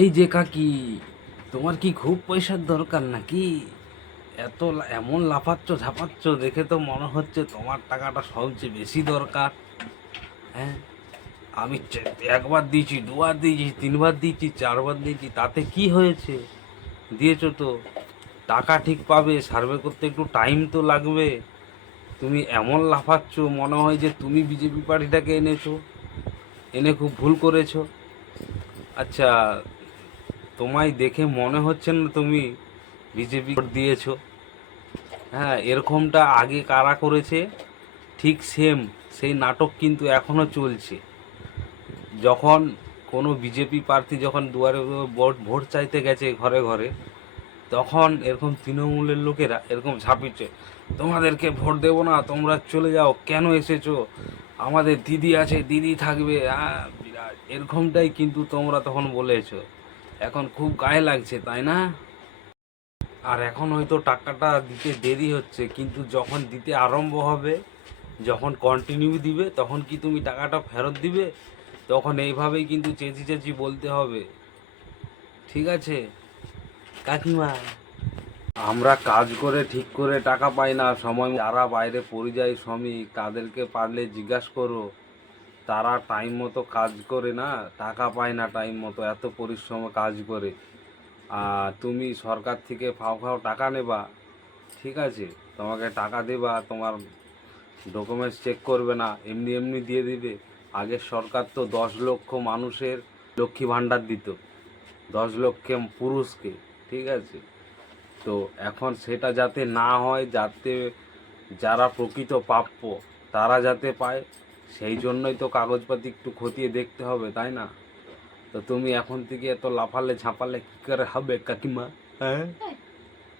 এই যে কাকি, তোমার কি খুব পয়সার দরকার নাকি? এমন লাফাচ্ছ ঝাপাচ্ছ, দেখে তো মনে হচ্ছে তোমার টাকাটা সবচেয়ে বেশি দরকার। হ্যাঁ, আমি একবার দিয়েছি, দুবার দিয়েছি, তিনবার দিয়েছি, চারবার দিয়েছি, তাতে কি হয়েছে? দিয়েছো তো, টাকা ঠিক পাবে, সার্ভে করতে একটু টাইম তো লাগবে। তুমি এমন লাফাচ্ছ, মনে হয় যে তুমি বিজেপি পার্টিটাকে এনেছো, এনে খুব ভুল করেছো। আচ্ছা, তোমায় দেখে মনে হচ্ছে না তুমি বিজেপি ভোট দিয়েছো। হ্যাঁ, এরকমটা আগে কারা করেছে, ঠিক সেম সেই নাটক কিন্তু এখনও চলছে। যখন কোনো বিজেপি প্রার্থী যখন দুয়ারে ভোট ভোট চাইতে গেছে ঘরে ঘরে, তখন এরকম তৃণমূলের লোকেরা এরকম ঝাঁপিয়েছে, তোমাদেরকে ভোট দেবো না, তোমরা চলে যাও, কেন এসেছো, আমাদের দিদি আছে, দিদি থাকবে। বিরাট এরকমটাই কিন্তু তোমরা তখন বলেছো। এখন খুব গায়ে লাগছে, তাই না? আর এখন হয়তো টাকাটা দিতে দেরি হচ্ছে, কিন্তু যখন দিতে আরম্ভ হবে, যখন কন্টিনিউ দিবে, তখন কি তুমি টাকাটা ফেরত দিবে? তখন এইভাবেই কিন্তু চেঁচি চেঁচি বলতে হবে, ঠিক আছে কাকিমা? আমরা কাজ করে ঠিক করে টাকা পাই না সময়। যারা বাইরে পরিযায়ী শ্রমিক, তাদেরকে পারলে জিজ্ঞাসা করো, তারা টাইম মতো কাজ করে না, টাকা পায় না টাইম মতো, এত পরিশ্রম কাজ করে। আর তুমি সরকার থেকে ফাও ফাও টাকা নেবা, ঠিক আছে, তোমাকে টাকা দেবা, তোমার ডকুমেন্টস চেক করবে না, এমনি এমনি দিয়ে দিবে। আগের সরকার তো 10 লক্ষ মানুষের লক্ষ্মী ভাণ্ডার দিত, 10 লক্ষ পুরুষকে, ঠিক আছে। তো এখন সেটা যাতে না হয়, যাতে যারা প্রকৃত প্রাপ্য তারা যাতে পায়, সেই জন্যই তো কাগজপাতি একটু খতিয়ে দেখতে হবে, তাই না? তো তুমি এখন থেকে এত লাফালে ঝাঁপালে কী করে হবে কাকিমা? হ্যাঁ।